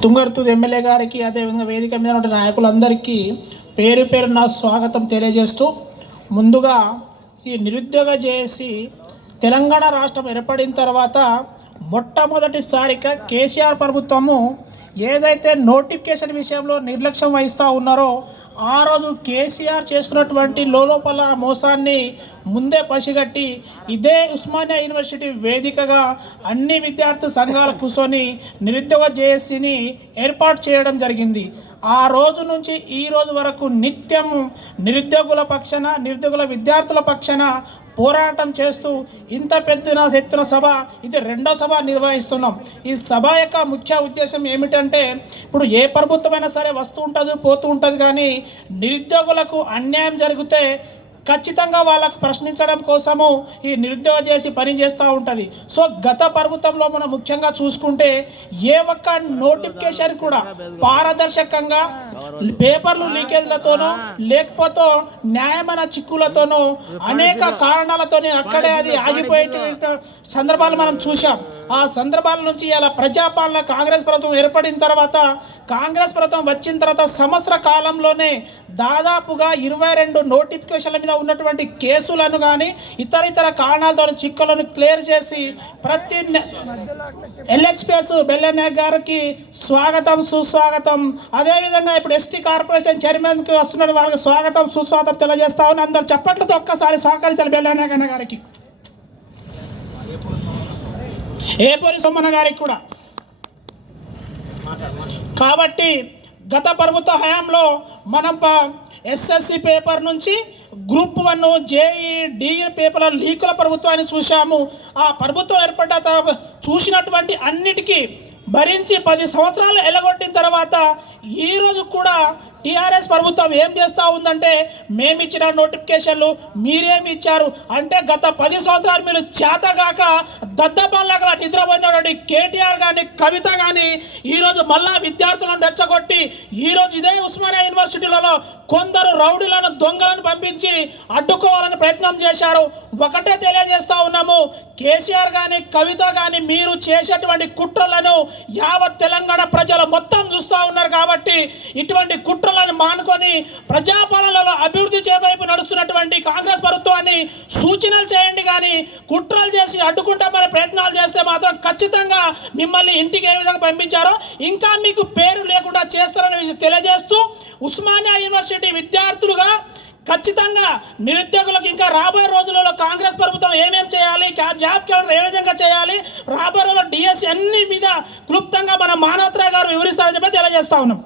తుంగర్తు MLA గారికి అదేవిధంగా వేదిక మీద ఉన్న నాయకులందరికీ పేరు పేరు నా స్వాగతం తెలియజేస్తూ ముందుగా ఈ నిరుద్యోగ చేసి తెలంగాణ రాష్ట్రం ఏర్పడిన తర్వాత మొట్టమొదటిసారిగా కేసీఆర్ ప్రభుత్వము ఏదైతే నోటిఫికేషన్ విషయంలో నిర్లక్ష్యం వహిస్తూ ఉన్నారో ఆ రోజు కేసీఆర్ చేస్తున్నటువంటి లోపల మోసాన్ని ముందే పసిగట్టి ఇదే ఉస్మానియా యూనివర్సిటీ వేదికగా అన్ని విద్యార్థి సంఘాలు కూర్చొని నిరుద్యోగ జేఏసీని ఏర్పాటు చేయడం జరిగింది. ఆ రోజు నుంచి ఈ రోజు వరకు నిత్యం నిరుద్యోగుల పక్షాన నిరుద్యోగుల విద్యార్థుల పక్షాన పోరాటం చేస్తూ ఇంత పెద్ద ఎత్తున సభ ఇది రెండో సభ నిర్వహిస్తున్నాం. ఈ సభ యొక్క ముఖ్య ఉద్దేశం ఏమిటంటే ఇప్పుడు ఏ ప్రభుత్వమైనా సరే వస్తూ ఉంటుంది పోతూ ఉంటుంది కానీ నిరుద్యోగులకు అన్యాయం జరిగితే ఖచ్చితంగా వాళ్ళకు ప్రశ్నించడం కోసము ఈ నిరుద్యోగ చేసి పని చేస్తూ ఉంటుంది. సో గత ప్రభుత్వంలో మనం ముఖ్యంగా చూసుకుంటే ఏ ఒక్క నోటిఫికేషన్ కూడా పారదర్శకంగా పేపర్లు లీకేజ్లతోనో లేకపోతే న్యాయమైన చిక్కులతోనో అనేక కారణాలతోనే అక్కడే అది ఆగిపోయే సందర్భాలు మనం చూసాం ఆ సందర్భాల నుంచి ఇలా ప్రజాపాలన కాంగ్రెస్ ప్రభుత్వం ఏర్పడిన తర్వాత కాంగ్రెస్ ప్రభుత్వం వచ్చిన తర్వాత సంవత్సర కాలంలోనే దాదాపుగా ఇరవై రెండు నోటిఫికేషన్ల మీద ఉన్నటువంటి కేసులను కానీ ఇతర ఇతర కారణాలతో చిక్కులను క్లియర్ చేసి ప్రతి ఎల్హెచ్పిఎస్ బెల్లెనాయక్ గారికి స్వాగతం సుస్వాగతం. అదేవిధంగా ఇప్పుడు ఎస్టీ కార్పొరేషన్ చైర్మన్కి వస్తున్న వాళ్ళకి స్వాగతం సుస్వాగతం తెలియజేస్తా ఉన్నా. అందరు చప్పట్లతో ఒక్కసారి సహకరించాలి బెల్లెనాయక్ గారికి. ఏపూరి సోమన్న గారికి కూడా. కాబట్టి గత ప్రభుత్వ హయాంలో మనం ఎస్ఎస్సి పేపర్ నుంచి గ్రూప్ వన్ జేఈ డిఈ పేపర్ల లీకుల ప్రభుత్వాన్ని చూశాము. ఆ ప్రభుత్వం ఏర్పడ్డ తర్వాత చూసినటువంటి అన్నిటికీ భరించి పది సంవత్సరాలు ఎలగొట్టిన తర్వాత ఈరోజు కూడా టీఆర్ఎస్ ప్రభుత్వం ఏం చేస్తూ ఉందంటే మేమిచ్చిన నోటిఫికేషన్లు మీరేమి ఇచ్చారు? అంటే గత పది సంవత్సరాలు మీరు చేతగాక దద్దపల్లాగా నిద్రపోయినటువంటి కేటీఆర్ కానీ కవిత కానీ ఈరోజు మళ్ళా విద్యార్థులను రెచ్చగొట్టి ఈరోజు ఇదే ఉస్మానియా యూనివర్సిటీలలో కొందరు రౌడీలను దొంగలను పంపించి అడ్డుకోవాలని ప్రయత్నం చేశారు. ఒకటే తెలియజేస్తా ఉన్నాము కేసీఆర్ కానీ కవిత కానీ మీరు చేసేటువంటి కుట్రలను యావత్ తెలంగాణ ప్రజలు మొత్తం చూస్తూ ఉన్నారు కాబట్టి ఇటువంటి కుట్రలను మానుకొని ప్రజాపాలనలో అభివృద్ధి చేయవైపు నడుస్తున్నటువంటి కాంగ్రెస్ ప్రభుత్వాన్ని సూచనలు చేయండి కానీ కుట్రలు చేసి అడ్డుకుంటామని ప్రయత్నాలు చేస్తే మాత్రం ఖచ్చితంగా మిమ్మల్ని ఇంటికి ఏ విధంగా పంపించారో ఇంకా మీకు పేరు లేకుండా చేస్తారనే విషయం తెలియజేస్తూ ఉస్మానియా యూనివర్సిటీ విద్యార్థులుగా ఖచ్చితంగా నిరుద్యోగులకు ఇంకా రాబోయే రోజులలో కాంగ్రెస్ ప్రభుత్వం ఏమేమి చేయాలి జాబ్ క్యాలెండర్ ఏ విధంగా చేయాలి రాబోయే అన్ని మీద క్లుప్తంగా మన మానవత్రాయ్ గారు వివరిస్తారని చెప్పి తెలియజేస్తా ఉన్నాం.